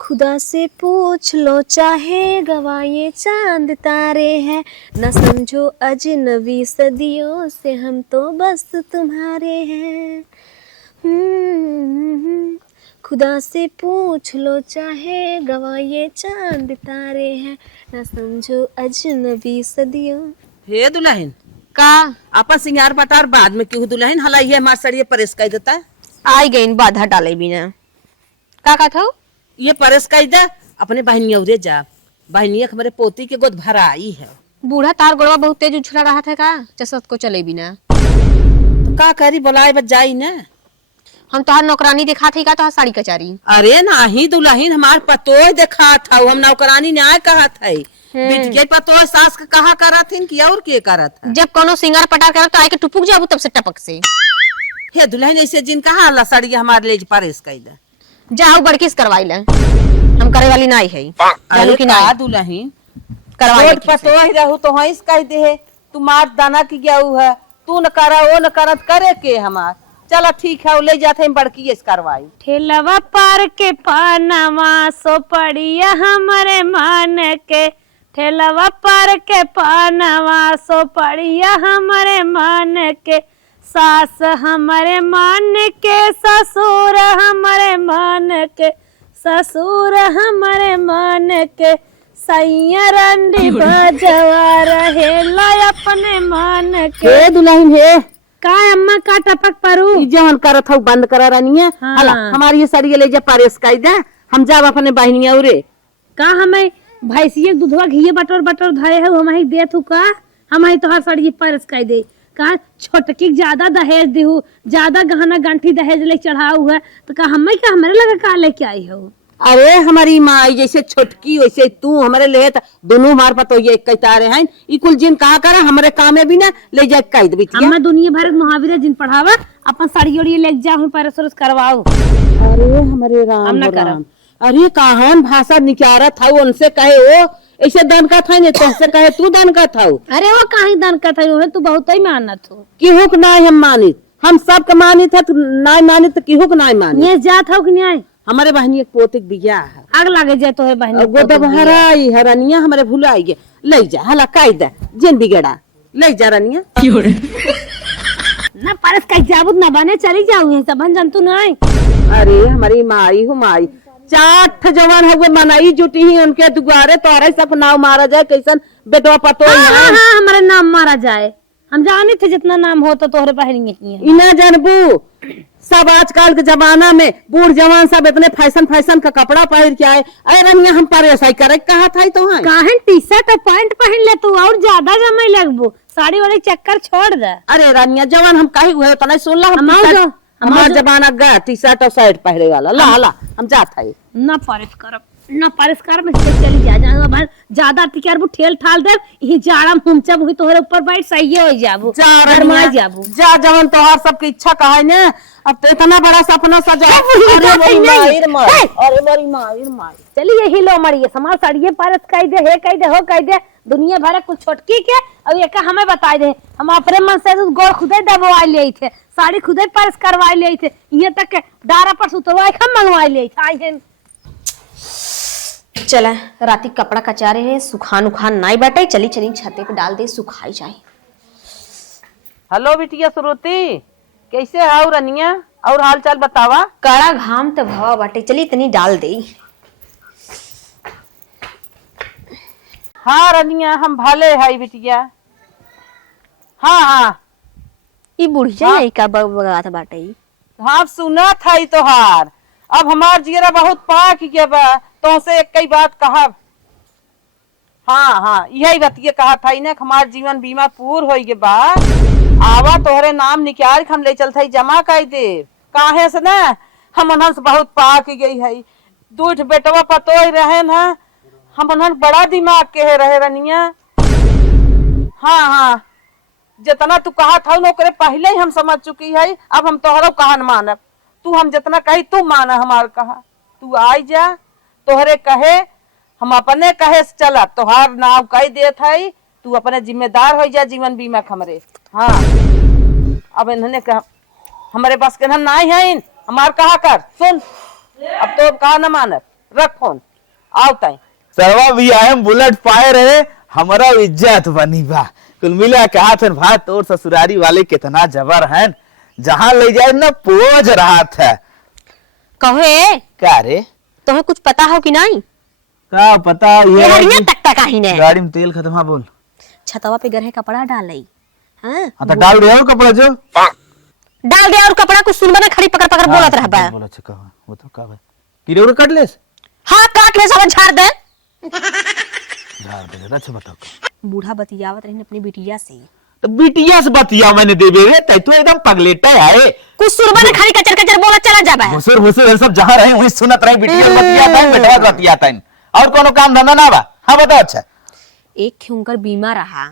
खुदा से पूछ लो चाहे गवाए चांद तारे हैं, न समझो अजनबी सदियों से हम तो बस तुम्हारे हैं। खुदा से पूछ लो चाहे गवाए चांद तारे हैं, न समझो अजनबी सदियों। हे दुल्हन का अपन सिंगार पटार बाद में क्यों दुल्हन हला ये हमार सड़िए परेश कर देता है। आई गई बाधा डाले बिना का था ये परेश कर दे अपने बहनिया उरे जा। बहनिया हमारे पोती के गोद भरा आई है। बूढ़ा तार गोड़वा बहुत तेज उछला रहा था का चसत को चले बिना तो का करी बुलाए बच जाई ना। हम तोहार नौकरानी दिखा थी का तोहार साड़ी कचारी। अरे नाही दुल्हन हमार पतोय देखा था हम नौकरानी न्याय कहा था बिटिया पतोय सास के कहा करा थीन कि और के करा था। जब कोनो सिंगार पटार कर तो आए के टुपुक जाबू तब से टपक से। हे दुल्हन ऐसे जिन कहा ला साड़ी हमारे ले परेश कर दे जाओ बड़किस करवाई ले हम करे वाली नहीं है। अरे का दुल्हन करवाई रोड पतोय रहू तो हईस कह दे तू मार दाना की गया है तू न करा वो न करत करे के हमार। चलो ठीक है ले जाते हैं बड़की करवाई। ठेलवा पार के पानवा सो पड़िया हमारे मान के, ठेलवा पार के पानवा सो पड़िया हमारे मान के, सास हमारे मान के ससुर हमारे मान के, ससुर हमारे मान के, सैया रंडी बजवा रहे ला अपने मान के। हे दुल्हन हे का अम्मा का टपक परू जहन करत हूँ बंद करा रनिया। हाँ। हला हमारी ये साड़ी ले जा परेश कर दे हम जाब अपने बहनिया उरे। का हमें भैंसिए दूधवा घी बटोर बटोर धरे है हम ही देत हूँ का हम ही तोहार साड़ी परस कर दे का छोटकी ज्यादा दहेज देहू ज्यादा गहना गांठी दहेज ले चढ़ाऊ है तो का हमें का हमारे लगा का लेके आई हो। अरे हमारी माँ जैसे छोटकी वैसे तू हमारे ले दोनों हमार पतो ये कहतारे हैं ई कुल जिन कहा करा हमारे काम में भी ना ले जा कह दे बिटिया। हमें दुनिया भर के मुहावरे जिन पढ़ावा अपन साड़ी ओड़ी ले जाओ परस करवाओ। अरे हमारे राम हम ना राम अरे कहान भाषा निकारा था उनसे कहे वो ऐसे दान का था तुमसे कहे तू दान का था। अरे वो कहीं दान का था तू बहुत ही मानत हो। किहुक ना हम मानित हम सबके मानित है ना मानित तो किहुक ना मानित। ये जात हो कि नहीं हमारे बहनी एक पोते बिया है आग लागे जाए तो है बहन हराई हरनिया हमारे भुलाई गे ले जा हला कायदा जिन बिगड़ा ले जा रनिया ना परस कहीं जाबू ना बने चली जाऊंगी सब जन तू नहीं। अरे हमारी माई हूँ माई चाठ जवान है मनाई जुटी ही उनके दुआरे तोरे सब नाव मारा जाए कैसन बेटवा पतो हाँ हमारे नाम मारा जाए हम जाने थे जितना नाम हो तो तोहरे बहनी की है। इना जानबू सब आजकल के जमाना में बूढ़ जवान सब इतने फैशन का कपड़ा पहन के आए। अरे रनिया हम परेशान करे कहा था तो है काहन टी शर्ट और पैंट पहन ले तू और ज्यादा जमे लगबू साड़ी वाले चक्कर छोड़ दे। अरे रनिया जवान हम कहीं हुए तो नहीं सुन ला हमारा जमाना गया टी शर्ट और शर्ट पहने वाला ला ला हम जात है ना परस कर में चली जा ज्यादा टिकर बु ठेल ठाल दे यही जाड़ा मुमचा हुई तोहरे ऊपर बैठ सही हो जाबू जाबू जा जवन तोहार सबकी इच्छा कहा ने अब तो इतना बड़ा सपना सजा। अरे मेरी माँ चलिए यही लो मरिए समाज साड़िए परस कह दे हे कह दे हो कह दे दुनिया भर कुछ छोटकी के अब एक हमें बता दे हम अपने मन से गोड़ खुदे दबवा ले थे साड़ी खुदे परस करवा ले थे ये तक डारा पर सुतरवा हम मंगवा ले थे। चला राती कपड़ा कचारे है सुखान उखान नहीं बैठे चली चली छते पे डाल दे सुखाई जाए। हेलो बिटिया श्रुति कैसे है रनिया और हाल चाल बतावा। कड़ा घाम तो भवा बाटे चली इतनी डाल दे। हाँ रनिया हम भले है बिटिया। हाँ ये बुढ़िया नहीं का बगात बाटे। हाँ सुना था तोहार अब हमार जियरा बहुत पाक के बा तो से एक कई बात कहा। हाँ यही बतिये कहा था इन्हें हमार जीवन बीमा पूर हो गए बा आवा तोहरे नाम निकाल हम ले चलते जमा कर दे काहे से ना हम उन्हन से बहुत पाक गई है दूठ बेटवा पतो रहे न हम उन्हन बड़ा दिमाग के है रहे रनिया। हाँ जितना तू कहा था नौकरे पहले ही हम समझ चुकी है अब हम तोहरो कहा न मानब तू हम जितना कही तू माना हमार कहा तू आई जा तोहरे कहे हम अपने कहे से चला तोहार नाम कह देत है तू अपने जिम्मेदार हो जा जीवन बीमा हमरे। हाँ अब इन्होंने कहा हमारे पास के ना है हमार कहा कर सुन अब तो कहा न मानब रख फोन आओ तय सरवा भी आए बुलेट फायर है हमारा इज्जत बनी बा। कुल मिला के हाथ भाई तोर ससुरारी वाले कितना जबर है, जहाँ ले जाए ना पोज रहा था। कहे क्या रे तुम्हें कुछ पता हो कि नहीं? का पता ये हरिया कि तक तक ही ने गाड़ी में तेल खत्म। हाँ बोल। छतवा पे गरहे कपड़ा डाल लई। हां हाँ तो डाल दे और कपड़ा जो डाल दे और कपड़ा को सुनबा ना खड़ी पकड़ पकड़ बोलत रहबा। बोला अच्छा कहा वो तो का भाई कीड़े उड़े काट लेस हां काट ले सब झाड़ दे। झाड़ दे अच्छा बताओ। बूढ़ा बतियावत रही अपनी बिटिया से। तो बिटिया से बतिया मैंने देबे रे तै तो एकदम पगलेटा है। कुछ सुनबा ना खड़ी कचर कचर बोलत चला जाबा। हुसुर हुसुर सब जहां रहे वहीं सुनत रहे। बिटिया बतिया था बेटा बतिया था और कोनो काम धंधा ना बा। हां बताओ अच्छा। एक खेउंकर बीमा रहा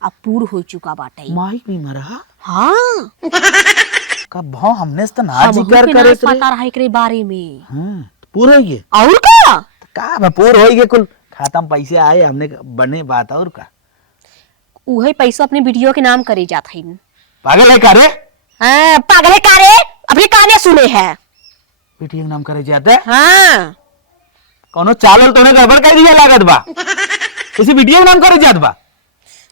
अब पूर हो चुका बाटे। माइक भी मरा हां कब भाव हमने तो ना जिक्र करे रे पता रहा एकरे बारे में। हां पूरा हो गया और का का बा पूर हो गया कुल खाता में पैसे आए हमने बने बात और का उहे पैसा अपने वीडियो के नाम करे जात है। पागल है का रे? हां पागल है का रे? अपने काने सुने है बिटिया के नाम करे जाते। हां कोनो चावल तोने गड़बड़ कर दिया लागत बा किसी वीडियो के नाम करे जात बा।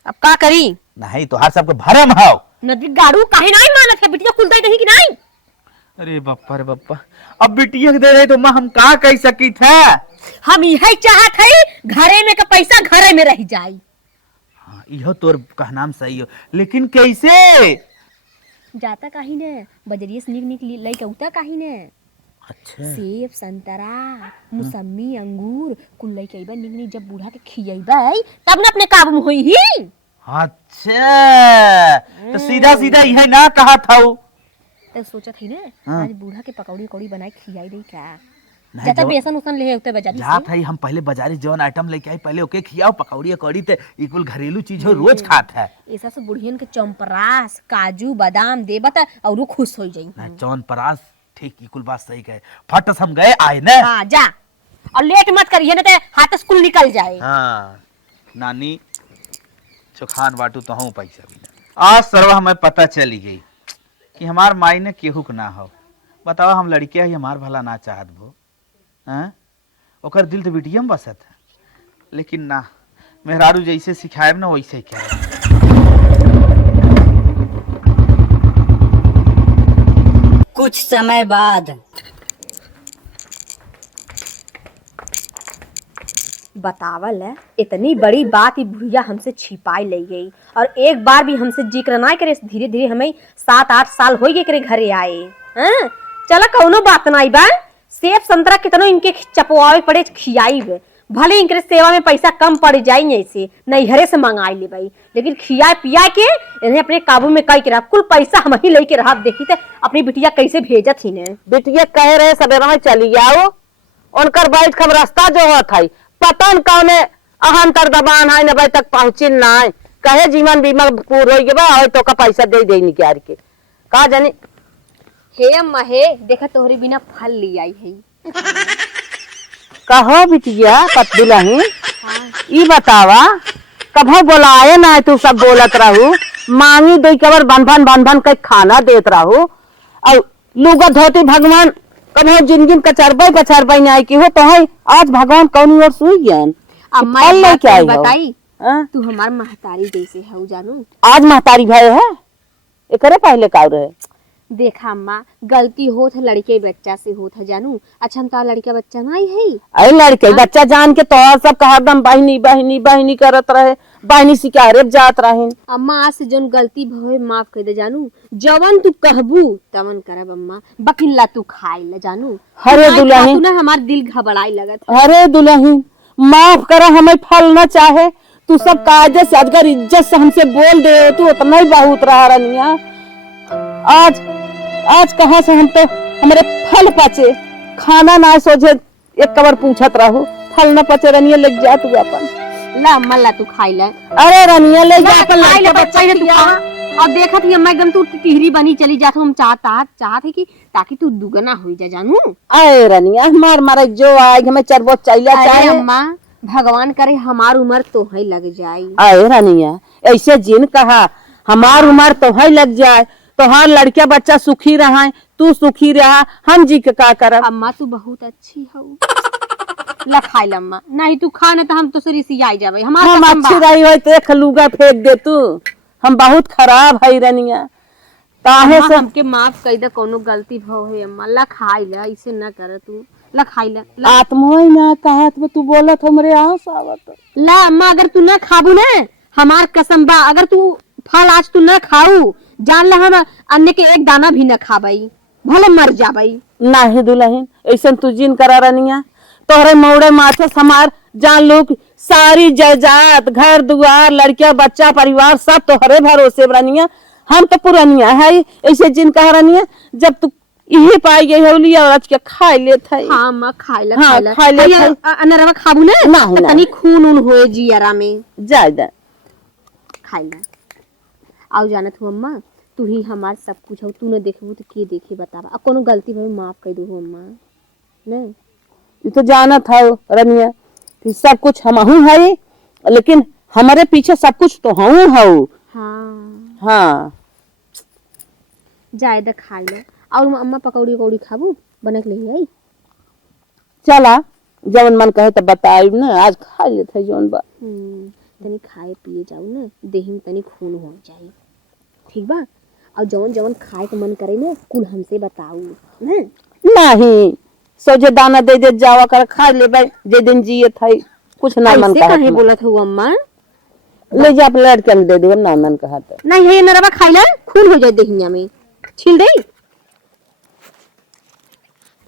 अब का करी? नहीं तो हर सबके भरम हाव नदी गाड़ू काहे नहीं मानत है बिटिया कुलतई नहीं कि नहीं? अरे बप्पा रे बप्पा अब बिटिया के दे रहे तो मां हम का कह सकी था। हम यही चाहत है घरे में का पैसा घरे में रह जाई। हां इहो तोर कहनाम सही हो लेकिन कैसे जाता काहे ने बजरिए से निक लई के उता काहे ने। अच्छा सेब संतरा मौसमी अंगूर कुल लई के निक निक जब बूढ़ा के खियैबै तब ना अपने काबू में होई ही। अच्छा तो सीधा सीधा यह ना कहा था वो तो सोचत है ना हाँ। आज बूढ़ा के पकौड़ी कौड़ी बनाई खियाई दई का। नहीं, जाता जब- बेसन उसन ले उते बाजारी जात से। है हम पहले बाजारी जौन आइटम लेके आई पहले ओके खियाओ पकौड़ी कौड़ी ते इकुल घरेलू चीज हो रोज खात है। ऐसा से बुढ़ियन के चंपरास काजू बादाम देबा त औरो खुश हो जाई। ना जौन परास ठीक इकुल बात सही कहे फटस हम गए आए ना। हां जा और लेट मत करिए ना ते हाथ से स्कूल निकल जाए। हाँ नानी चोखान बाटू तो हूँ पैसा भी ना। आज सरवा हमें पता चली गई कि हमार माई ने केहू के ना हो। बताओ हम लड़किया ही हमार भला ना चाहत भो। हाँ ओकर दिल तो बिटिया में बसत है लेकिन ना मेहरारू जैसे सिखाए ना वैसे ही क्या। कुछ समय बाद बतावल है इतनी बड़ी बात ही भैया हमसे छिपाई ले गई और एक बार भी हमसे जिक्र ना करे। धीरे धीरे हमें 7-8 साल हो गए करे घरे आए। हाँ चला कौनो बात नहीं बा। सेब संतरा कितनो इनके चपवावे पड़े खियाई भले इनके सेवा में पैसा कम पड़ जाई ऐसे नैहरे से मंगाई ले भाई लेकिन खिया पिया के इन्हें अपने काबू में कई के रहा कुल पैसा हम ही लेके रहा। देखी थे अपनी बिटिया कैसे भेजत ही ने। बिटिया कह रहे सवेरा में चली आओ उनकर बैठ खब रास्ता जो होत है पता न कौने अहम तर दबान है नबे तक पहुंची ना कहे जीवन बीमा पूर हो गया तो का पैसा दे दे निकाल के का जानी। हे अम्मा हे देखा तोहरे बिना फल ले आई है। कहो बिटिया पतदुलही ई बतावा कभो बोलाए ना तू सब बोलत रहू मांगी दो कबर बन बन के खाना देत रहू और लुगा धोती भगवान कभो जिंदगी कचरबे नहीं की हो तो है आज भगवान कौन और सुई गयन अम्मा फल एक बात लेके आई और हो। बताई हाँ? तू हमार महतारी जैसे है जानू। आज महतारी भय है एकरे पहले का रहे। देखा अम्मा गलती होत है लड़के बच्चा से होत है जानू। अच्छा हम तो लड़का बच्चा नहीं है। अरे लड़के बच्चा जान के तो सब हरदम बहनी बहनी बहनी करत रहे बहनी सिकारे जात रहे। अम्मा आज से जौन गलती भवे माफ कर दे जानू। जवन तू कहबू तवन करब अम्मा बकिल्ला तू खाई ल जानू। अरे दुल्हन तू ना हमार दिल घबराई लगत। अरे दुल्हन माफ करा हमें फल न चाहे तू सब कायदे से अगर इज्जत से हमसे बोल दे तू उतना ही बहुत रहा रनिया। आज आज कहाँ से हम तो हमारे फल पचे खाना ना सोचे एक कबर पूछत रहू फल न पचे रनिया लग जा तू अपन ला अम्मा ला तू खाई ले। अरे रनिया ले जा अपन खाई ले लड़के बच्चा ने तू खिया। खा। और देखत ही अम्मा एकदम तू टिहरी बनी चली जात हम चाहत है कि ताकि तू दुगना हो जा जानू। अरे रनिया मार मार जो आए हमें चरबो चाहिए अरे चाहे। अम्मा भगवान करे हमार उम्र तो है लग जाई। अरे रनिया ऐसे जिन कहा हमार उम्र तो है लग जाए तो हर लड़का बच्चा सुखी रहा तू सुखी रहा हम जी के का करब। अम्मा तू बहुत अच्छी हो। ला खाई ल अम्मा नहीं तू खा न तो हम तो रिसी आई जाबे हमार हम कसम बा। अच्छी रही हो तो एक लुगा फेंक दे तू। हम बहुत खराब है रनिया काहे अम्मा, से हमके माफ कर दे कोनो गलती भो है अम्मा ला खाई ल ऐसे न कर तू ला खाई ल ला। आत्मोई ना कहत में तू बोलत हमरे आंस आवत। ला अम्मा अगर तू न खाबू न हमार कसम बा अगर तू फल आज तू न खाऊ जान ला हम अन्य के एक दाना भी न खाबई भले मर जाबई। नाही दुल्हन ऐसा तू जिन करा रनिया तोहरे मौड़े माथे हमार जान लोग सारी जायदाद घर दुआर लड़किया बच्चा परिवार सब तोहरे भरोसे रनिया। हम तो पुरानिया है ऐसे जिन कह रनिया जब तू यही पाई गई होली और आज के खा लेत है। हां अम्मा खाई ल हाँ, खाई ल खाई ले, अनरवा खाबू न नहीं, त तनी खून उन होए जियरा में जायदा खाई ल। आओ जानत हूँ अम्मा तू ही हमार सब कुछ हो तू न देखबू तो के देखे बतावा अब कोनो गलती भई माफ कर दू अम्मा न। ये तो जानत है रनिया कि सब कुछ हमहू है लेकिन हमारे पीछे सब कुछ तो हम हूँ। हाँ हाँ जायदा खाई ल। और अम्मा पकौड़ी उकौड़ी खाबू बना के ले आई। चला जवन मन कहे तो बताई न आज खा लेते जौन बा। तनी खाए पिए जाऊ न देही में तनी खून हो जाई ठीक बा। और जवन जवन खाए के मन करे न कुल हमसे बताऊ न। नहीं सोचे दाना दे दे जावा कर खा ले भाई जे दिन जिए था कुछ ना मन ऐसे कहा काहे बोलत हो अम्मा ले जा अपने लड़के में दे दे ना मन कहा तो नहीं है नरवा खाई ल खून हो जाए देहिया में छील दे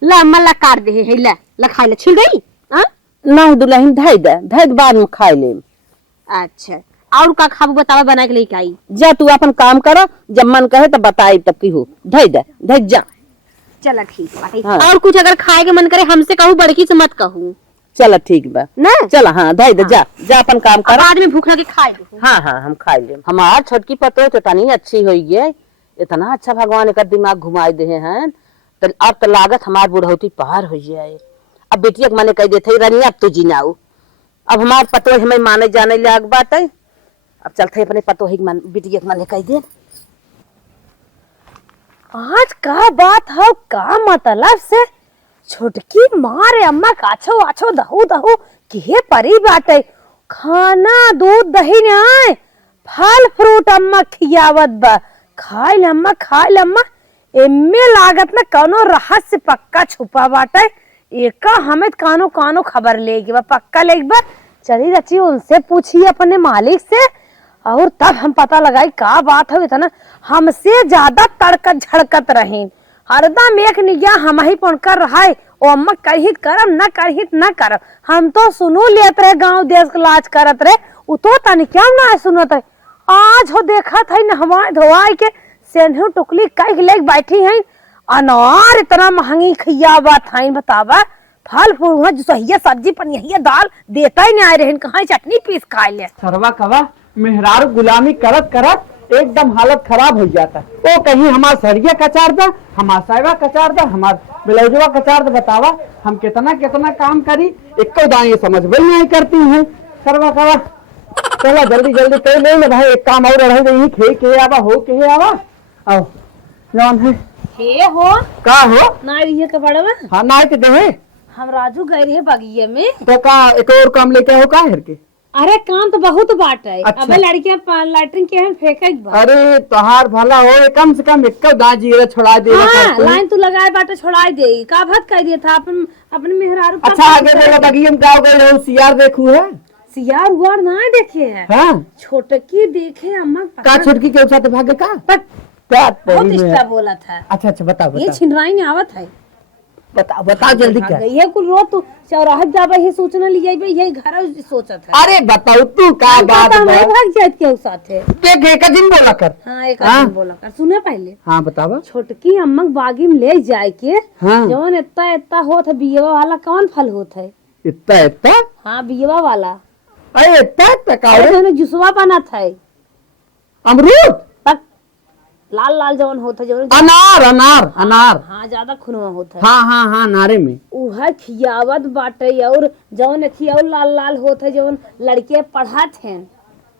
ला अम्मा ला काट दे है ला ला खाई ल छील दे हां ना दुल्हन धै बाद में खा ले। अच्छा और का खाबू बतावा बना के लेके आई। जा तू अपन काम करो जब मन कहे तो बताई तब की हो धै जा। चला ठीक बाटे हाँ। और कुछ अगर खाए के मन करे हमसे कहू बड़की से मत कहू चल ठीक बा ना। चल हाँ धै दे जा जा अपन काम कर। बाद में भूख लगे खाए दे। हाँ हम खा ले हमार छोटकी पतो तो तनी अच्छी हुई है इतना अच्छा भगवान एक दिमाग घुमाई दे हैं तो अब तो लागत हमार बुढ़ौती पार हो जाए। अब बेटिया के मने कह देते रनिया अब तो जीनाऊ अब हमार पतो हमें माने जाने लाग बात है। अब चलते अपने पतो ही बेटिया के मने कह दे। आज का बात है का मतलब से छोटकी मारे अम्मा काछो आछो दहू दहू के परी बाटे खाना दूध दही न आए फल फ्रूट अम्मा खियावत बा खाइल अम्मा एमे लागत न कौनो रहस्य पक्का छुपा बाटे एका हमें कानो कानो खबर लेगी बा पक्का लेगी बा चली रची उनसे पूछी अपने मालिक से और तब हम पता लगाई का बात है इतना हमसे ज्यादा तड़कत झड़कत रही हरदम एक निगाह हम ही पहुंच कर रहा है ओ अम्मा करहित करम न करहित न करम हम तो सुनो लेत रहे गांव देश के लाज करत रहे उ तो तनी क्या ना सुनत है आज हो देखा था नहवाए धोवाए के सेनहु टुकली कई लेके बैठी है अनार इतना महंगी खियावा था बतावा फल फूल जो सही सब्जी पनिया दाल देता ही नहीं आए रहे कहाँ चटनी पीस खाए ले सरवा कवा मेहरारू गुलामी करत करत एकदम हालत खराब हो जाता है। ओ कहीं हमार सरिया कचार दा हमार साइवा कचार दा हमार ब्लाउजवा कचार दा बतावा हम कितना कितना काम करी इक्को दाएं समझ वही नहीं करती हैं। सरवा कवा चला जल्दी जल्दी तो ले भाई एक काम और रह गई खे के आवा हो के आवा आओ जवान है हे हो का हो ना रही के बड़वा हाँ ना के दे हम राजू गए रहे बगिये में तो का एक और काम लेके हो का हर के अरे काम तो बहुत बाट है अच्छा। अबे लड़कियां लैट्रिन के हम फेंके बा अरे तोहार भला हो कम से कम एक दाजी छोड़ा दे हाँ लाइन तू लगाए बाटे छोड़ाई दे का भत कह दिया था अपन अपने मेहरारू का अच्छा आगे बोला बगियम का हो गए सियार देखू है सियार हुआ ना देखे है हाँ छोटकी देखे अम्मा का छुटकी के साथ भागे का पक क्या बहुत तेरी में? इष्टा बोला था अच्छा अच्छा बताओ ये बताओ छिनराई ने आवत है बताओ बताओ जल्दी क्या ये कुल रो तू चौराहे जाबे ही सूचना लिया ये घर सोचत है अरे बताओ तू का बात हम है भाग जात के साथ है देख एक दिन बोला कर हाँ एक हाँ? आदमी बोला कर सुने पहले हाँ बताओ छोटकी अम्मा बागी में ले जाए के हाँ जवन इतना इतना होत है बियवा वाला कौन फल होत है इतना इतना हाँ बियवा वाला अरे इतना इतना का अरे जवन जुसवा बना था अमरूद पक लाल लाल जवन होता है जवन अनार अनार अनार हाँ ज्यादा खुनवा होता है हाँ हाँ हाँ नारे में उहा खियावत बाटे और जवन खियाव लाल लाल होता है जवन लड़के पढ़ात हैं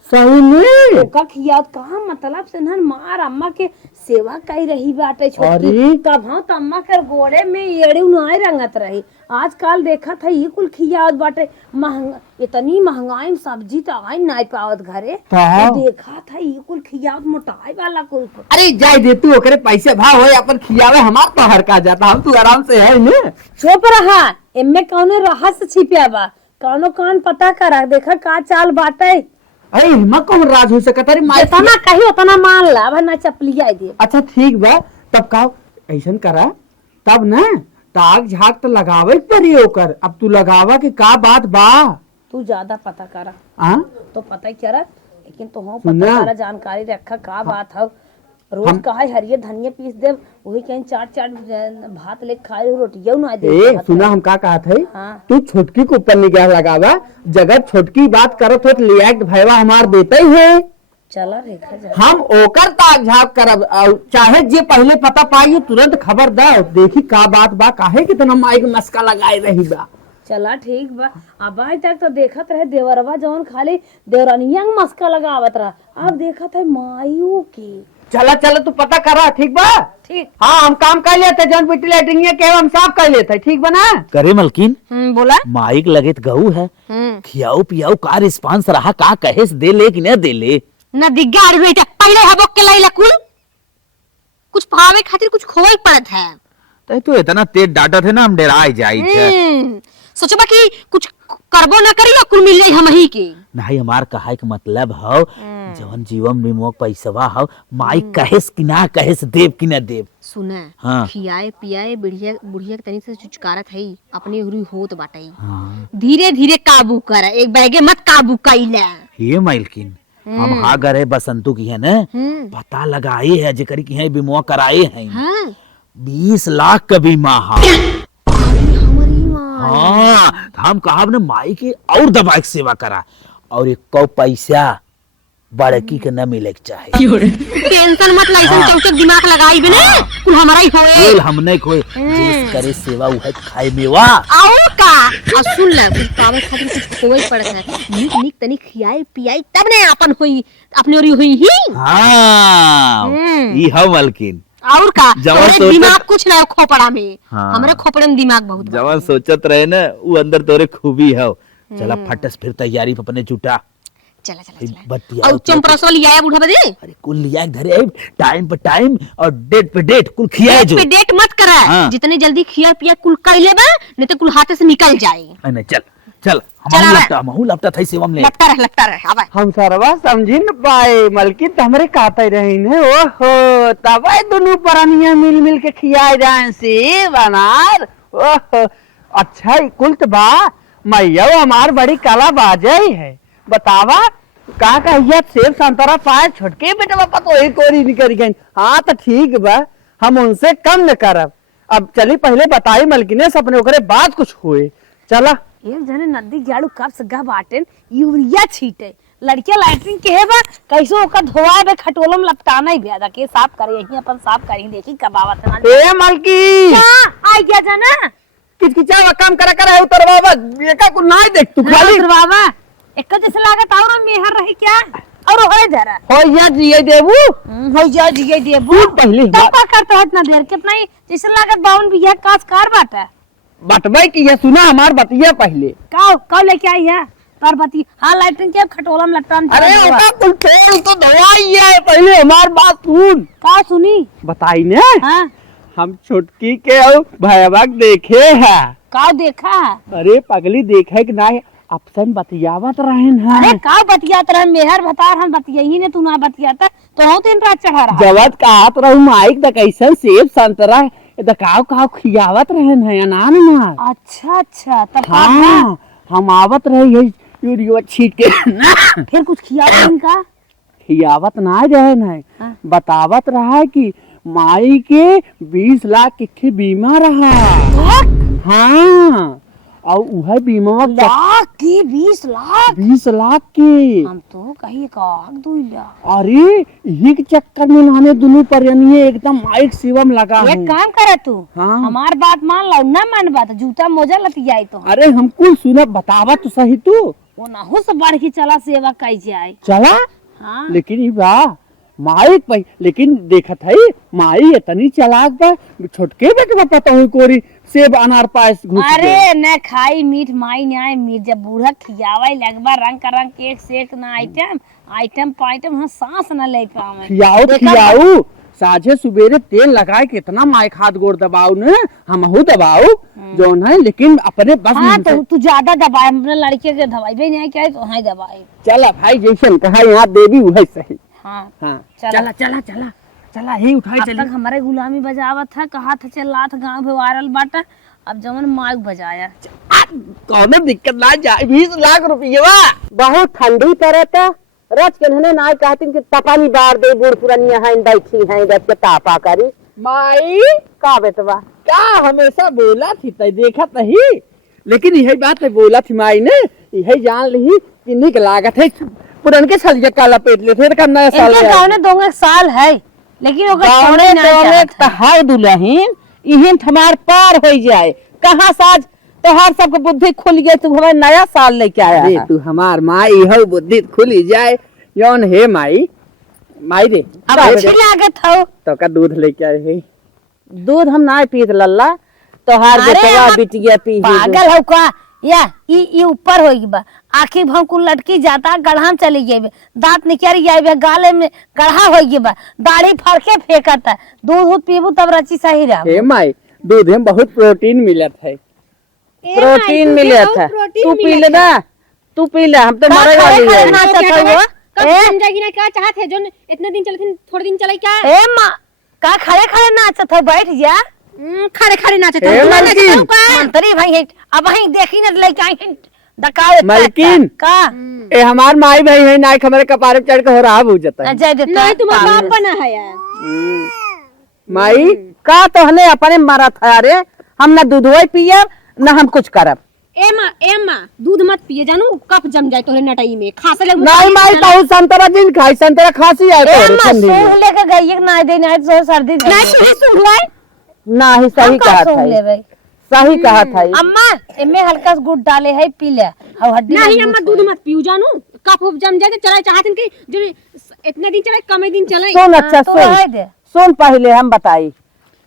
सही में ओका खियावत कहा मतलब से न मार अम्मा के सेवा कई रही बाटे छोटी अरे। तब हाँ तो अम्मा के गोड़े में एड़ी उनाई रंगत रही आजकल देखा था ये कुल खियावत बाटे महंगा, इतनी महंगाई में सब्जी तो आई नहीं पावत घरे। तो देखा था ये कुल खियावत मोटाई वाला कुल। अरे जाय दे तू ओकरे पैसे भाव होए अपन खियावे, हमार तो हरका जाता, हम तू आराम से है ने। चुप रहा, इनमें कौनो रहस्य छिपा बा, कौनो कान पता करा, देखा का चाल बाटे। अरे हिम्मा कौन राज हो सकत अरे माई जितना कही उतना मान ला, वरना चपलिया दे। अच्छा ठीक बा, तब का ऐसन करा तब ना ताक झाक तो लगावे पड़ी ओकर। अब तू लगावा कि का बात बा। तू ज्यादा पता करा तो पता ही करा, लेकिन तो हो सुना। पता करा, जानकारी रखा का बात है। रोज कहा हरियर धनिया पीस दे, वही कहीं चाट भात ले खाए रोटिया ना दे। ए सुना हम का कहत है, हाँ। तू छोटकी के ऊपर निगाह लगावा, जगह छोटकी बात करत हो तो लियाक भैया हमार देते ही है। चला रेखा जा, हम ओकर ताक झाक करब, चाहे जे पहले पता पाई तुरंत खबर दो, देखी का बात बा, काहे कितना माइक मस्का लगाए रही बा। चला ठीक बा। अब आज तक तो देखत रहे देवरवा जवन खाली देवरानिया में मस्का लगावत रहा, अब देखत है मायू की। चला चला तू पता करा, ठीक बा। ठीक। हाँ हम काम कर लेते, जौन पिटी लेटरिंग के हम साफ कर लेते, ठीक बना। करे मलकिन बोला। माइक लगे तो गहू है, खियाऊ पियाऊ का रिस्पांस रहा, का कहे से दे ले कि न दे ले। न दिग्गा आड़ बेटा पहले हबो के लाइला कुल कुछ पावे खातिर कुछ खोई पड़त है। तो इतना तेज डांटा थे ना, हम डराई जाई थे। सोचबा कि कुछ करबो न करी ना कुल मिल जाई हमही के। नहीं हमार कहे के मतलब हो, जवन जीवन बीमो पैसवा हो, माइक कहेस कि ना कहेस, देव कि ना देव। सुना हाँ। खियाए पियाए बुढ़िया बुढ़िया के तनी से चुचकारत है, अपने हुरी होत बाटे। हाँ। धीरे धीरे काबू कर, एक बैगे मत काबू कइला। ये माइलकिन हम हा गए बसंतु की है न, पता लगाए है जेकरी की है बीमा कराए हैं। हाँ। 20 लाख का बीमा है। हाँ तो हम कहा न माई के और दबा के सेवा करा, और एक को पैसा बड़की के न मिले के चाहे। टेंशन मत लाइसन चौचक दिमाग लगाई बने, कुल हमारा ही होए। बोल हम नहीं कोई जिस करे सेवा उहे खाए मेवा। और का और सुन ले, कुछ पावे खातिर कुछ खोई पड़त है, नीक नीक तनी खियाई पियाई तब ने अपन होई, अपने ओरी हुई ही। हाँ ये है मलकिन। और का जवान तोरे दिमाग कुछ ना खोपड़ा में। हाँ। हमरे खोपड़े में दिमाग बहुत बा। जवान सोचत रहे न, वो अंदर तोरे खूबी है। चला फटस फिर तैयारी पे अपने जुटा। चला चला चला। बतिया और चंपरसवा लिया है बूढ़ा बदे। अरे कुल लिया धरे टाइम पे टाइम और डेट पे डेट कुल खिया जो। पे डेट मत करा। हाँ। जितने जल्दी खिया पिया कुल कर लेबा, नहीं तो कुल हाथ से निकल जाए। नहीं चल चल चल महू लगता था सेवा में ले। लगता रहे अब हम सरवा समझी न पाए, मलकिन तो हमरे कहते रही ने। ओहो तब दोनों परानिया मिल मिल के खियाए जाए से बनार। ओहो अच्छा कुल तो बा, मैया हमार बड़ी कला बाजाई है। बतावा का कहिया सेब संतरा पाए छोटके बेटा पतो ही कोरी निकल गई। हाँ तो ठीक बा, हम उनसे कम न करब। अब चली पहले बताई मलकिने से अपने ओकरे बाद कुछ हुए। चला एक जने नदी गाड़ू कब सगा बाटेन यूरिया छीटे, लड़किया लैट्रिन के है बा, कैसो ओका धोआ बे खटोलम लपटाना ही बेदा के साफ करे, यही अपन साफ करी, देखी कब आवत ना। ए मलकी क्या आई गया जाना किचकिचा काम करा करा उतरवा एका को ना देख तू खाली बाबा एक जैसे लागत और मेहर रही क्या और होए जरा होइया जिए देबू हो जा जिए देबू पहले तब का करता है इतना देर कितना ही जैसे लागत 52 बिया कास कार बाटा बटबै की ये सुना हमार बतिया पहले का लेके आई है पार्वती। हाँ लाइटिंग के खटोलम लटकान। अरे ओका कुल छोड़ तो दवाई है, पहले हमार बात सुन। का सुनी बताई ने हाँ हम छोटकी के और भैया देखे है। का देखा अरे पगली देखे कि ना अफसन बतियावत रहन है। अरे का बतियात रह मेहर बता हम बतियही ने तू ना बतियाता तो हो तीन रात चढ़ा रहा जवत कहत रहू माइक द कैसन सेब संतरा दकाव काव खियावत रहन है अनान मार। अच्छा अच्छा तब हाँ हम आवत रही है यूरिया छीट के फिर कुछ खिया इनका खियावत ना रहन है। हाँ। बतावत रहा है कि माई के 20 लाख के बीमा रहा। हाँ और वह बीमा लाख की 20 लाख 20 लाख के। हम तो कहीं काग दुइला। अरे यही के चक्कर में लाने दोनों परियनिये एकदम माइक शिवम लगा एक काम करे तू हाँ। हमार बात मान लो ना मान बात जूता मोजा लतियाई तो अरे हम कुल सुना बतावा तो सही तू वो ना हो सब बढ़ की चला सेवा कई जाए। चला हाँ लेकिन ई बा माइक पे लेकिन देखत है माई इतनी चलाक बा छोटके बेटवा पता हो कोरी सेब अनार पायस घुस अरे न खाई मीठ माई न आए मीठ जब बूढ़ा खियावा लगवा रंग का रंग केक सेक ना आइटम आइटम पाइटम हम सांस न ले पावे खियाओ खियाओ साझे सुबेरे तेल लगाए के इतना माय खाद गोड़ दबाऊ ने हमहू दबाऊ जोन है लेकिन अपने बस हाँ तो तू ज्यादा दबाए अपने लड़के के दवाई भी नहीं क्या तो हाँ दबाए चला भाई जैसन कहा यहाँ देवी वही सही। हाँ हाँ चला चला चला चला ही उठाई अब चली। तक हमारे गुलामी बजावा था कहा था चल रात गाँव में वायरल बाटा अब जमन माइक बजाया कौन दिक्कत ना जाए 20 लाख रुपया बहुत ठंडी पड़त रच के नहने नाय कहती कि तपानी बार दे बूढ़ पुरानिया है बैठी है जब के तापा करी माई का बेटवा का हमेशा बोला थी तय देखा तही लेकिन यही बात बोला थी माई ने यही जान ली कि निक लागत है पुरन के साल काला पेट ले फिर नया साल इनके गाँव में 2 साल है लेकिन ओकर छोड़े ना चाहत है। हाय दुल्हन इहन हमार पार हो जाए कहाँ साज तोहार सबके बुद्धि खुल गई तू हमें नया साल लेके आया अरे है। तू हमार माई हो बुद्धि खुली जाए यौन हे माई माई रे अब अच्छी लागत हो तो का दूध लेके आए है दूध हम ना पीत लल्ला तोहार अरे बेटवा अब बिटिया पी पागल हो का या ई ऊपर होगी बा आखिर भाव को लटकी जाता गढ़ा चली गई दांत निकल गई गाले में गढ़ा होगी बा दाढ़ी फड़के फेंकता दूध पीबू तब रची सही रहा हे माई दूध में बहुत प्रोटीन मिलत है प्रोटीन मिले था तू पी ले ना तू पी ले हम तो मरे वाली है समझेगी ना क्या चाहते जो इतने दिन चले थोड़े दिन चले क्या ए माँ का खड़े खड़े नाचत हो बैठ जा खड़े खड़े नाचते हे मलकिन मंत्री भाई है अब भाई देखी न लेके आई हैं डकाओ मलकिन का ए हमार माई भाई है ना हमारे कपारे पे चढ़ के हो रहा हो जाता है जय देता नहीं तुम्हारा बाप बना है यार माई का तो हने अपने मारा था रे हम ना दूधवा पियब ना हम कुछ करब ए माँ दूध मत पिए जानू कफ जम जाए तोरे नटाई में खासे लग नहीं माई कहू संतरा दिन खाई संतरा खांसी आए ए तो माँ ठंडी में। सूंघ लेके गई ना दे ना तो सर्दी नहीं सुन ले ना ही सही कहा था ले भाई सही कहा था अम्मा इनमें हल्का सा गुड़ डाले है पी ले अब हड्डी नहीं अम्मा दूध मत पियो जानू कफ उफ जम जाए तो चला चाहते कि जो इतने दिन चले कम दिन चले सुन अच्छा तो सुन रहे दे सुन पहले हम बताई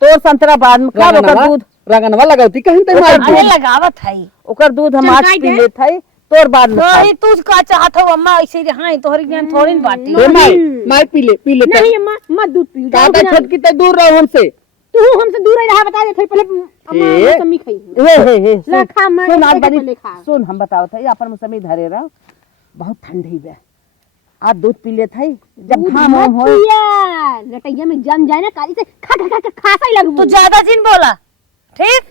तो संतरा बाद में का ओकर दूध रगनवा लगाती कहीं ते मार अरे लगावत है ओकर दूध हम आज चल, पी ले थाई तोर बाद में खाई। नहीं तू का चाहत हो अम्मा ऐसे हाँ तोहरी ज्ञान थोड़ी न बाटी हे माई माई पी ले नहीं अम्मा मत दूध पियो काटा छोटकी ते दूर रहो हमसे तू हमसे दूर ही रहा बता दे थे पहले अम्मा मौसमी खाई हे ले खा मैं सुन आज पहले बनी खा सुन हम बताओ था अपन मौसमी धरे रहो बहुत ठंडी बे आज दूध पी ले थाई जब घाम मत हो पिया नटैया में जम जाए ना काली से खा खा खा खासा ही लगू तू ज्यादा जिन बोला ठीक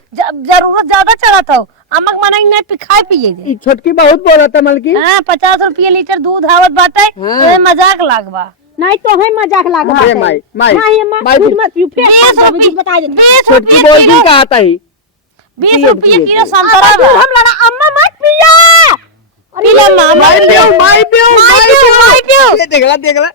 जरूरत ज्यादा चला था अमक मना नहीं पिखाए पिए दे ई छोटकी बहुत बोला था मलकी हाँ 50 रुपये लीटर दूध आवत बाटे हाँ। तो मजाक लागबा नहीं तो है मजाक लागत हे माई माई नहीं अम्मा माई दूध मत पियो फिर 20 खा रुपये बता दे 20 छोटकी रुपये बोल दी किलो का आता ही 20 रुपये किलो संतरा बा हम लड़ा अम्मा मत पिया पी ले मामा माई पियो माई पियो देखला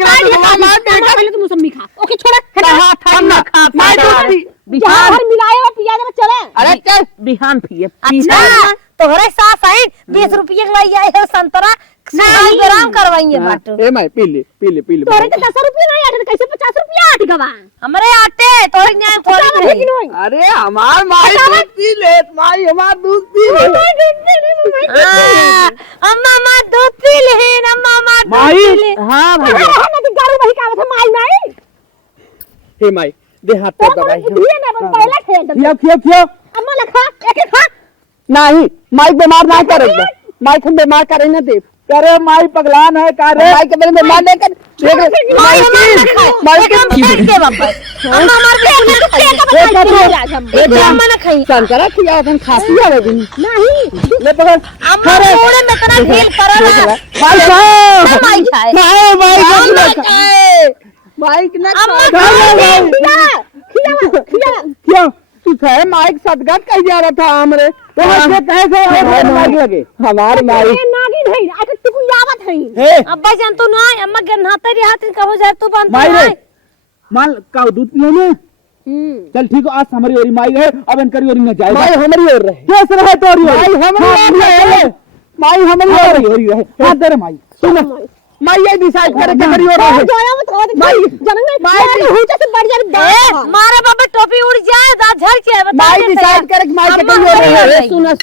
पहले तुम मौसमी खा ओके छोड़ हाँ ठंड में खा माई पी बिहार भर मिलाए और पिया दे चले अरे चल बिहान पिए अच्छा तोहरे सास आई 20 रुपये के लाई आई हो संतरा नहीं आराम करवाएंगे बाटू ए माई पी ले तोरे के 10 रुपया नहीं आटे कैसे 50 रुपया आट गवा हमारे आटे तोहरे न्याय थोड़ी नहीं अरे हमार माई दूध पी ले माई हमार दूध पी ले हाँ, अम्मा माँ दूध पी ले अम्मा माँ दूध माई पी ले हां भैया ना तो गारू वही का था माई माई हे माई दे हाथ पे दबाई बुढ़िया ना बस पहला थे एकदम खियो अम्मा लखा एक खा नहीं माई बीमार ना करे माई हम बीमार करे ना दे करे माई पगलान है करे माई के बारे में बीमार नहीं कर माई हमारे ना खाए एक हम फेंक के वापस अम्मा हमारे पे एक अम्मा ना खाई संतरा खिया अपन खांसी आवे दिन नहीं ले पकड़ अम्मा थोड़े में इतना ढील करो ना माई खा माई खाए नहीं माई अम्मा खा खाए माई ना अम्मा क्यों तू थे माइक सदगत कह जा रहा था हमरे तो ऐसे कैसे माइक लगे हमार माई नागिन है आके तू यावत है हे अब्बा जान तू ना अम्मा के नहाते रही हाथ कहो जाए तू बंद माई रे मान का दूध पियो ने चल ठीक है आज हमारी ओरी माई है अब इनकरी ओरी में जाए माई हमारी ओर रहे कैसे रहे तोरी ओर माई हमारी ओर रहे माई हमारी ओर रहे हाथ दे रे माई सुन माई ये डिसाइड करे के करियो रे माई माई मारे बाबा टोपी उड़ जाए दा झड़ के बता माई डिसाइड करे के माई के करियो रे सुना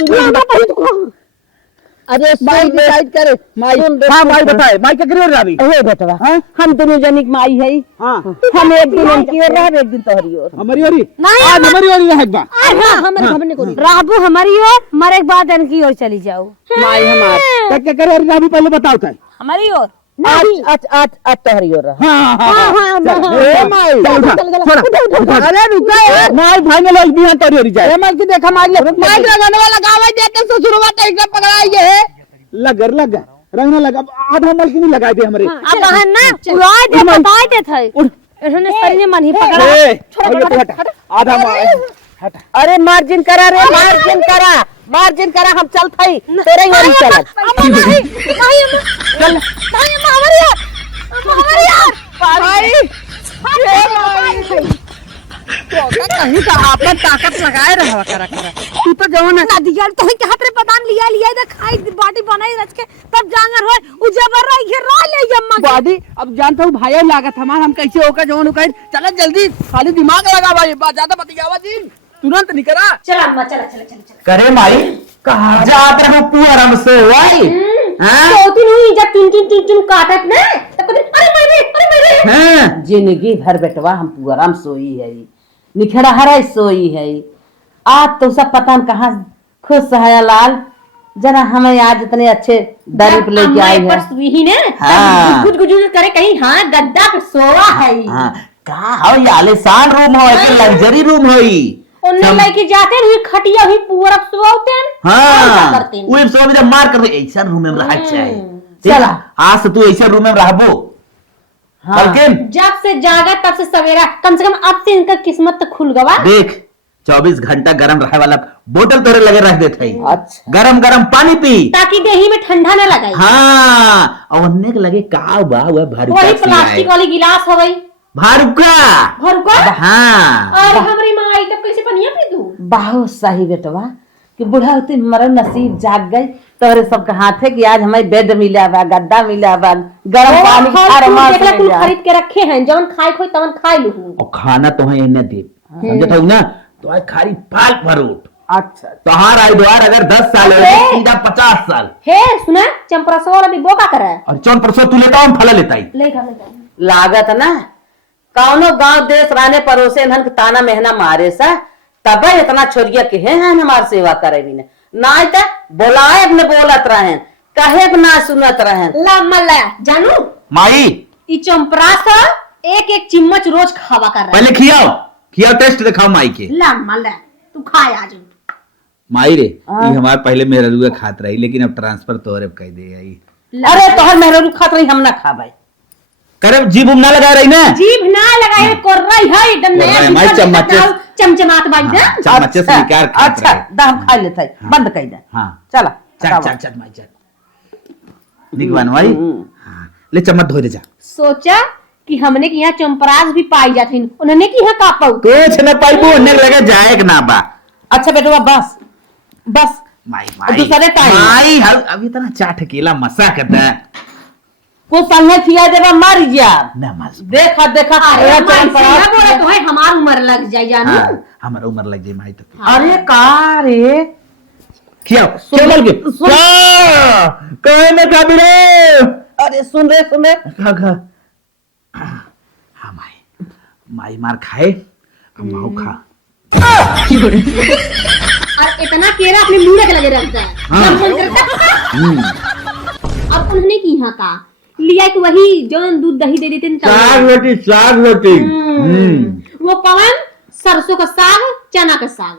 अरे माई डिसाइड करे माई हां माई बताए माई के करियो रे अभी ए बेटवा हम दोनों जनिक माई है हां हम एक दिन इनकी और रह एक दिन तोहरी और हमारी ओरी आज हमारी ओरी रह बा हमरे खबर नहीं कोई राबू हमारी ओर मरे के बाद इनकी ओर चली जाओ माई हमार क्या करे रे अभी पहले बताओ था हमारी ओर आज तोहरी ओर हां ए माई अरे रुका माई फाइनल आज बिहान तोहरी ओरी जाए ए माई की देखा माई लगाने वाला गावे देते ससुरवा तो एकदम पकड़ाई है लगर लगा रंगना लगा आधा मल की नहीं लगाई दे हमरे अब बहन ना उड़ाए दे बताए दे थे इन्होंने सरिये मन ही पकड़ा आधा मार अरे मार्जिन करा रे मार्जिन करा हम चल थई तेरे ही ओरी चल चल हमारी कहीं का आपन ताकत लगाए रहा करा तू तो जवन ना दिया तो के हाथ रे पतान लिया इधर खाई बाटी बनाई रच के तब जांगर होए उ जबर रही है रो ले अम्मा बॉडी अब जानता हूँ भाई लागत हमार हम कैसे होकर जवन उकाई चला जल्दी खाली दिमाग लगा भाई ज्यादा बतियावा जी तुरंत नहीं करा चल अम्मा चल करे माई कहाँ जात रहो पूरा से वाई तो दिन हुई जब तीन काटत ना तब अरे मेरे जिंदगी भर बेटवा हम पुअराम सोई है निखड़ा हरा सोई है आज तो सब पता न कहाँ खुश है लाल जरा हमें आज इतने अच्छे दारू पे लेके आई है ही ने हाँ। गुज करे कहीं हाँ गद्दा पे सोवा है कहा हो ये आलीशान रूम हो लग्जरी रूम होई उन्ने लेके जाते नहीं खटिया भी पूरा सोते हैं हाँ करते हैं वो सब जब मार कर ऐसा रूम में रह चाहिए चला। आज से तू ऐसा रूम में रहबो बल्कि जब से जागा तब से सवेरा कम से कम अब से इनका किस्मत तो खुल गवा देख 24 घंटा गरम रहे वाला बोतल तोरे लगे रख देते है अच्छा गरम गरम पानी पी ताकि देही में ठंडा न लगाई हाँ और उन्हें के लगे का बा वह भारी वही प्लास्टिक वाली गिलास हो गई भारुका भरुका हाँ और हमारी माई तब कैसे पनिया पी दूं बहुत सही बेटवा कि बुढ़ा होती मरो नसीब जाग गई तोरे सबके हाथे कि आज हमें बेड मिला बा गद्दा मिला बा गरम पानी तू खरीद के रखे हैं जवन खाए खोई तवन खाई लू और खाना तो है इन्हें दे समझता हूँ ना तो आज खाली फाल भरोट अच्छा तोहार आई द्वार अगर 10 साल है सीधा 50 साल हे सुना चंपरसो वाला भी बोका करे और 4% तू लेता हूँ फला लेता ही लेगा लागत ना कौनो गांव देश राने परोसे धन के ताना मेहना मारे सा तब इतना छोरिया के हैं हमार सेवा करे भी ना तो बोलाए अपने बोलत रहे कहे ना सुनत रहे ला मल्ला जानू माई ई चंपरास एक चिम्मच रोज खावा कर रहा पहले खियाओ टेस्ट दिखाओ माई के ला मल्ला तू खाए आज माई रे ये हमार पहले मेरा रुआ खात रही लेकिन अब ट्रांसफर तोहरे कह दे आई अरे तोहर मेहरा खात रही हम ना खाबे करे जीभ ना लगा रही ना जीभ ना लगाए कर रही है एकदम नया माई चमचमात बाई दे चम्मच से निकाल अच्छा दाम खा लेते हैं बंद कर दे हाँ चला चट माई चट निकवान माई हाँ ले चम्मच धो दे जा सोचा कि हमने के यहाँ चंपरास भी पाई जाती उन्होंने की यहाँ का पाऊ कुछ न पाइबो उन्हें लगा जाए कि ना बा अच्छा बेटवा बस बस माई दूसरे टाइम माई अभी तना चाट केला मसा करता है कुछ संगे खिया देवा मर जा ना मस देखा बोले तो है हमार उम्र लग जाए जानू हमारा उम्र लग जाए माई तो अरे का रे खियाओ केवल के कहे में का बिरे अरे सुन रे खा हाँ माई मार खाए माओ खा और इतना केरा अपने मुंह के लगे रखता है अब उन्होंने की यहाँ का लिया कि वही जौन दूध दही दे देते साग रोटी वो पवन सरसों का साग चना का साग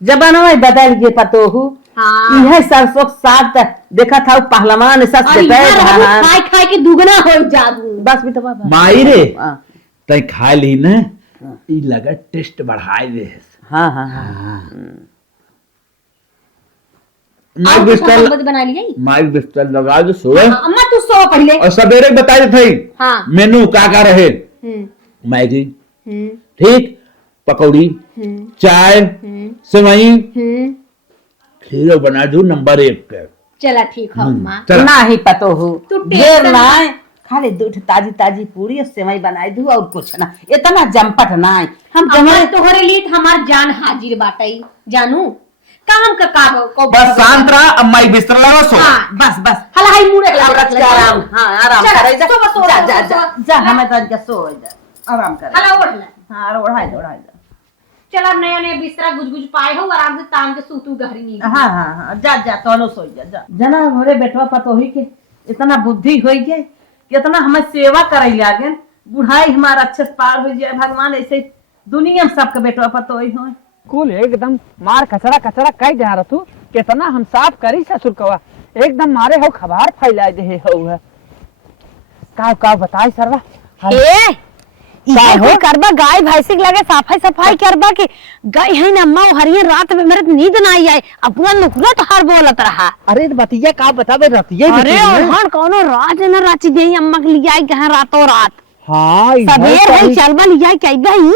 जबाना में बदल के पतोहू हाँ यह सरसों साग तक देखा था पहलवान सब से खाए खाए के दुगना हो जादू बस भी तो माई रे तय खा ली ना ई लगा टेस्ट बढ़ाए दे हाँ हाँ माइक बिस्तर बना लिया माइक बिस्तर लगा दो सोए अम्मा तू सो पहले और सवेरे बता देते हाँ मेनू का रहे मैगी ठीक पकौड़ी चाय सेवई खीरो बना दू नंबर 1 पे चला ठीक है अम्मा। चल ना ही पतो हो तू ढेर टेंशन ना खाली दूध ताजी ताजी पूरी और सेवई बनाई दू और कुछ ना इतना जमपट ना हम अम्मा जमे तोहरे लिए तो हमार जान हाजिर बाटई जानू काम का को बस शांत रहा, अम्मा ही बिस्तर लगाओ सो। हाँ बस बस हला हाई मुड़े औरत के आराम हाँ आराम चल, करे जा सो बस, सो जा बस, जा सो जा बस। जा हमें तो सो जा आराम करे हला उठ ले। हाँ ओढ़ाई जा चला नया नया बिस्तरा गुज पाए हो आराम से तान के सूतू गहरी नींद। हाँ हाँ हाँ जा जा तोनो सो जा जना हमरे बेटवा पतोही के इतना बुद्धि हो गई कितना हमें सेवा करे लागे बुढ़ाई हमारा अच्छे से पार हो जाए भगवान ऐसे दुनिया में सबके बेटवा पतोही हो कुल एकदम मार कचरा कचरा कई जा रहा तू कितना हम साफ करी ससुर कवा एकदम मारे हो खबर फैला दे हो है का बताई सरवा ए ये हो करबा गाय भैंसी के लगे सफाई सफाई करबा कि गाय है ना अम्मा हरियर रात में मेरे नींद ना आई अपना नुकरा तो हर बोलत रहा। अरे बतिया का बतावे रतिया अरे हर कोनो राज न राची दे अम्मा के लिया कहां रातों रात हाँ सबेर है चलबा लिया के भाई।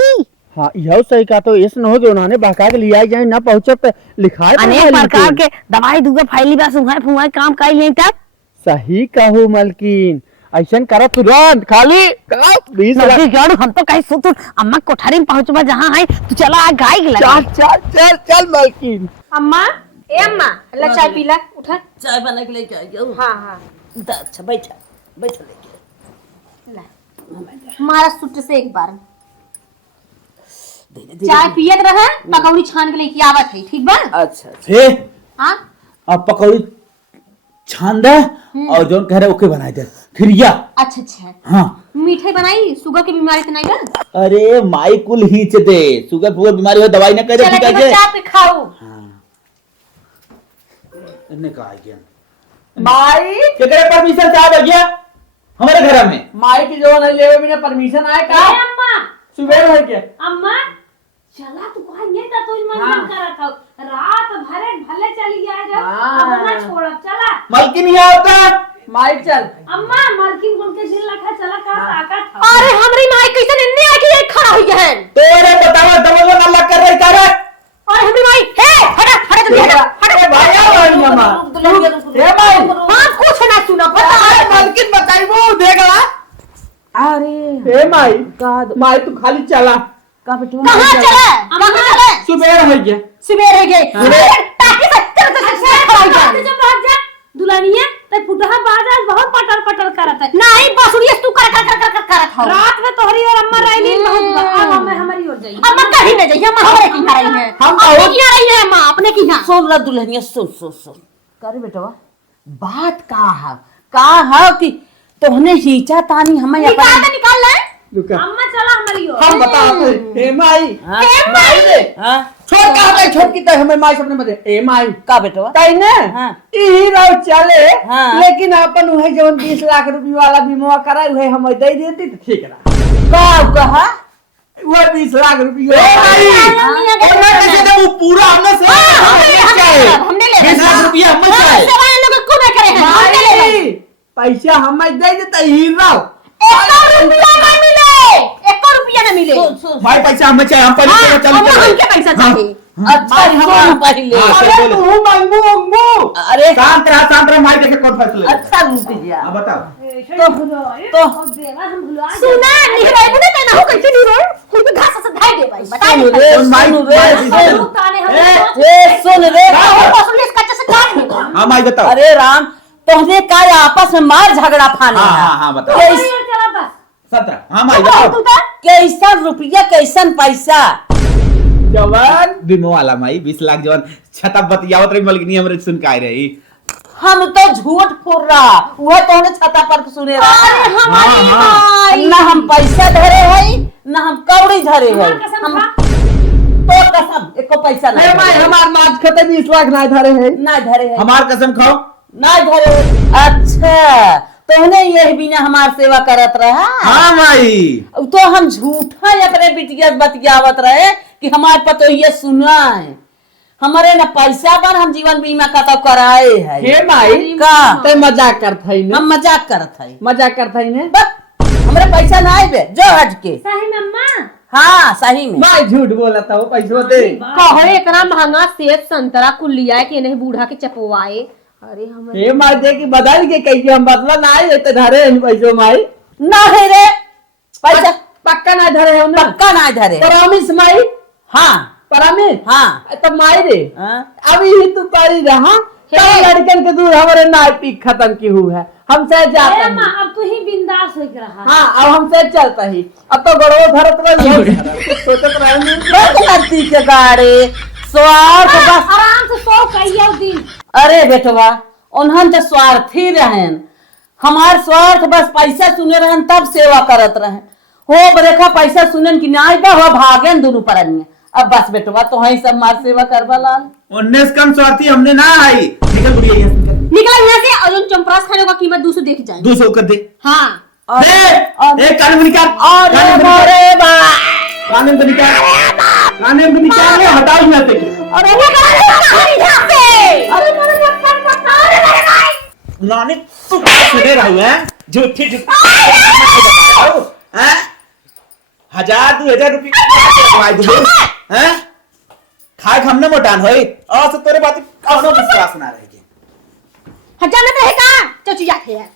हाँ यह सही का तो इस न हो जो उन्होंने बहका के लिया जाए ना पहुंचे पे लिखाए अनेक प्रकार के दवाई दुगा फैली बस उहाय फुहाय काम काई ले तब सही कहू मलकिन ऐसन करो तुरंत खाली 20 नदी गड़ हम तो कहीं सुत अम्मा कोठारी में पहुंचबा जहां है तू चला आ गाय के लगा चल मलकिन अम्मा ए अम्मा ला चाय पीला उठा। चाय बना के लेके आई जाओ हाँ हाँ अच्छा बैठा बैठा लेके हमारा सुट से एक बार चाय पियत रहे पकौड़ी छान के लेके आवत है ठीक बा। अच्छा हे हाँ अब पकौड़ी छान दे और जो कह रहे ओके बना दे फिर या अच्छा अच्छा हाँ मीठे बनाई शुगर की बीमारी तो नहीं बा। अरे माई कुल हीच दे शुगर फुगर बीमारी हो दवाई न करे चला ठीक के है चाय पे खाओ। इन्ने कहा गया माई केकरे परमिशन से आ गया हमारे घर में माई की जो नहीं लेवे बिना परमिशन आए का ए अम्मा सुबह हो के अम्मा चला तू कहां ये ता तो मन करत हो रात भरे भले चली जाए रे अब ना छोड़ब चला मलकिन नहीं आता माई चल अम्मा मालकिन गुण के दिल रखा चला का ताकत था। अरे हमारी माई कैसे निन्ने आके ये खड़ा हुई है तेरे बतावा दमोदर न लग कर रही तारा और हमारी माई हे हटा हटा जल्दी हटा हटा भाई आ भाई मामा ए भाई हां कुछ ना सुना पता है मलकिन बताई वो देगा अरे ए माई तू खाली चला का बेटवा कहां चला कहां चला सुबह हो गया सवेरे हो गए ताकि सत्तर से खड़ा हो तो जब भाग जा दुल्हनिया तो पुटहा बाज आज बहुत पटर पटर करत है नहीं बसुरिया तू कर करत हो रात में तोहरी और अम्मा रही बहुत अब हमें हमारी ओर जाइए अम्मा कहीं नहीं जाइए अम्मा हमारे की रही है हम अपने की रही है अम्मा अपने की ना सुन ला दुल्हनिया सुन करे बेटवा बात का है कि तोहने हीचा तानी हमें निकाल ले रुका अम्मा चला हमारी ओर हम बताते ए माई हाँ छोड़ का है छोड़ की तो हमें माई सपने मत ए माई का बेटवा तई ने हाँ। ई रहो चले हाँ। लेकिन अपन उहे जवन 20 लाख रुपया वाला बीमा करा उहे हम दे देती तो ठीक रहा का कहा वो 20 लाख रुपया और मैं कैसे दे वो पूरा हमने से हमने ले 20 लाख रुपया हमने चाहिए सेवाएं लोग को ना करे हैं हमने ले माई पैसा हम दे देते ही रहो 1 रुपया ना मिले 1 रुपया ना मिले सुन भाई पैसा हमें चाहिए हम पहले हाँ, चल अब चल हमके पैसा चाहिए अच्छा सुन पहले हाँ, अरे तू मंगू अरे शांत रहा माई देखे कौन फैसले अच्छा रुक जा अब बताओ सुना निहराई मुने कहना हो कैसे नहीं रोल कोई भी घास से धाई दे भाई बता सुन दे रे माई सुन रे सुन ए सुन रे पसंद इस कच्चे से काट दे हाँ माई बताओ अरे राम तोहने का आपस में मार झगड़ा फाने हाँ बताओ चला बस 17 हाँ माई बताओ कैसन रुपया कैसन पैसा जवान बीमो वाला माई 20 लाख जवान छता बतियावत रही मलकिनी हमरे सुन के आई रही हम तो झूठ फूर रहा वह तोहने छता पर सुने रहा हमारी माई ना हम पैसा धरे है ना हम कौड़ी धरे है हम तो कसम एको पैसा ए नहीं माई धरे। हमार माछ खते 20 लाख ना धरे है ना धरे है हमार कसम खाओ ना धरे है अच्छा तोहने यही बिना हमार सेवा करत रहा हाँ माई तो हम झूठा अपने बिटिया बतियावत रहे कि हमारे पतो ये सुना है हमारे न पैसा पर हम जीवन बीमा का तो कराए है हे माई का ते मजाक करत है ने हम मजाक करत है मजाक करत है ने बस हमरे पैसा ना आए जो हट के सही में अम्मा हाँ सही में माई झूठ बोलता हो पैसो दे कहो इतना महंगा सेब संतरा कुल लिया है कि नहीं बूढ़ा के चपवाए अरे हम ये माई दे की बदल के कही हम बदला ना आए तो धरे इन पैसों माई ना है रे पैसा पक्का ना धरे है ना पक्का ना धरे प्रॉमिस माई हाँ प्रॉमिस हाँ तो माई रे हाँ। अभी ही तू पारी रहा तब लड़कन के दूध हमारे ना पी खत्म की हुई है हमसे जाता है अब तू ही बिंदास हो रहा हाँ अब हमसे चलता ही अब तो गड़ो धरत रही सोचत रहे करती के गाड़ी स्वार्थ बस आराम से सो कहियो दिन अरे बेटवा उन्हन तो स्वार्थी रहन हमार स्वार्थ बस पैसा सुने रहन तब सेवा करत रहन हो बरेखा पैसा सुनन की न्याय बा हो भागन दोनों परनिया अब बस बेटवा तो ही सब मार सेवा करवा लाल 19 कम स्वार्थी हमने ना आई निकल बुढ़िया यहाँ से निकल। निकल यहाँ से और उन चंपरास खाने का कीमत 200 दे के जाए 200 कर दे हाँ दे कानून निकाल अरे मोरे बा कानून को निकाल कानून को निकाल ले हटाओ यहाँ से अरे वो अरे मोरे मक्खन का नानी तू सुने रहू है झूठी हैं 1000-2000 रुपये हैं खाए हमने मोटान होई और से तोरे बात कौनो विश्वास ना रहेगी हजाना रहेगा चाचू जाते हैं